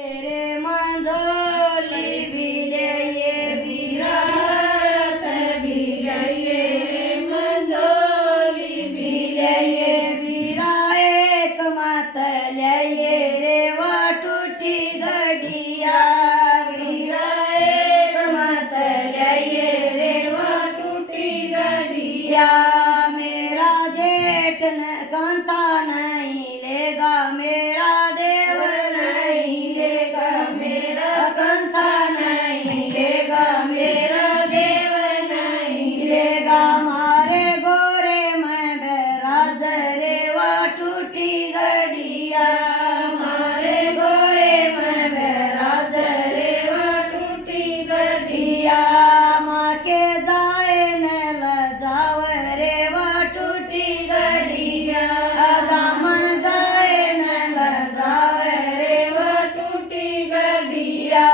रे मंझोली बिलये बिरारत बिलये रे मंझोली बिलये बिरा एक मत लये रे वाटूटी गडिया बिरा एक मत लये रे वाटूटी गडिया मेरा जेठ न कांता नहीं लेगा मेरा देवर नहीं लेगा मेरा कांता नहीं लेगा मेरा देवर नहीं लेगा मारे गोरे में बैराज रे वा टूटी गडिया मारे गोरे में बैराज रे वा टूटी गडिया माँ के जाए न लजाव रे वा टूटी गडिया जामन जाए न लजाव रे वा टूटी गडिया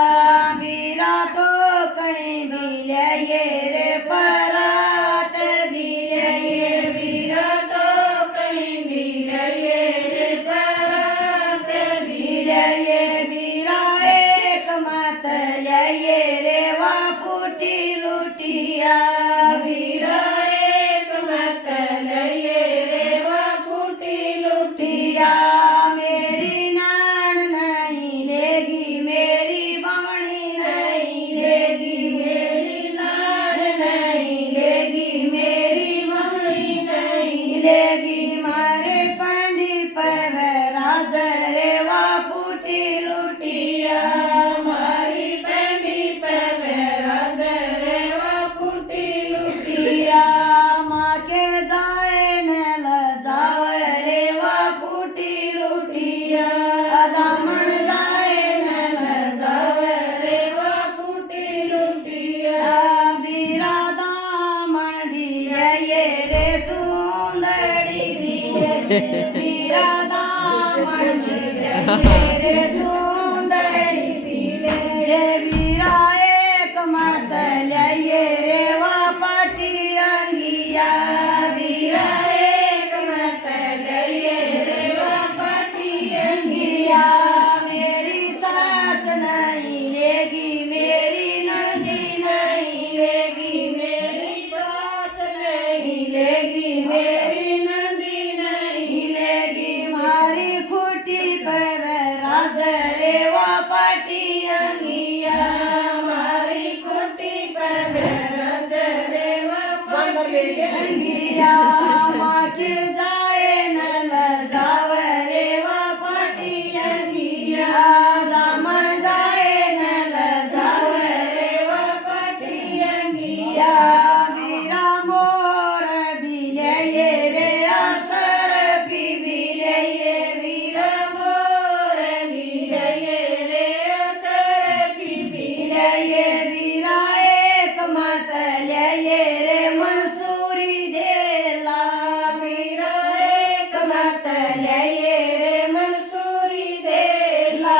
बीरा टोकणी बिलये रे परात बिलये बीरा टोकणी बिलये रे परात बिलये बीरा एक मत लये रे वा फूटी लुटिया बीरा एक मत लये रे वा फूटी लुटिया मेरी नान नहीं लेगी मेरी बाणी नहीं लेगी मेरी नान नहीं लेगी मेरी बाणी नहीं लेगी मारे पंडी पर राज रे वा फूटी लुटिया मारी पंडी पर राज रे वा फूटी लुटिया माँ के जाए न लजाव रे वा फूटी लुटिया जामन जाए न लजाव रे वा फूटी लुटिया बीरा दामन बिलये रे चूंदड़ी बिलये बीरा दामन बिलये रे चूंदड़ी बिलये रे बीरा एक मत लये रे वा पाटी अंगिया बीरा एक मत लये रे वा पाटी अंगिया मेरी सास नहीं लेगी मेरी नंदी नहीं लेगी मेरी सास नहीं लेगी मेरी नंदी नहीं लेगी मारी खूटी पर राज रे वा पाटी अंगिया मारी खूटी पर राज रे वा पाटी अंगिया माँ के जाए न लजाव रे वा पाटी अंगिया जामन जाए न लजाव रे वा पाटी अंगिया बीरा मोर बिलये रे असर पी बिलये बीरा मोर बिलये रे असर पी बिलये बीरा एक मत लये रे मंसूरी देला बीरा एक मत लये रे मंसूरी देला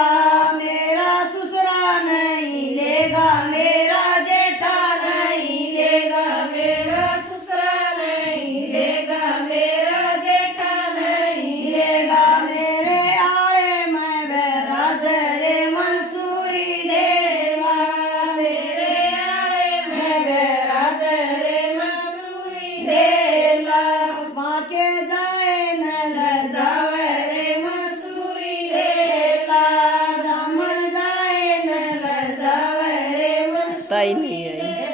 मेरा ससुरा नहीं लेगा मेरा जेठा नहीं लेगा मेरा ससुरा नहीं लेगा मेरा जेठा नहीं लेगा मेरे आले में बैराज रे मंसूरी देला मेरे आले में बैराज रे मंसूरी देला माँ के जाए न लजाव रे मंसूरी देला जामन जाए न लजाव रे मंसूरी ताई नहीं आई। देला।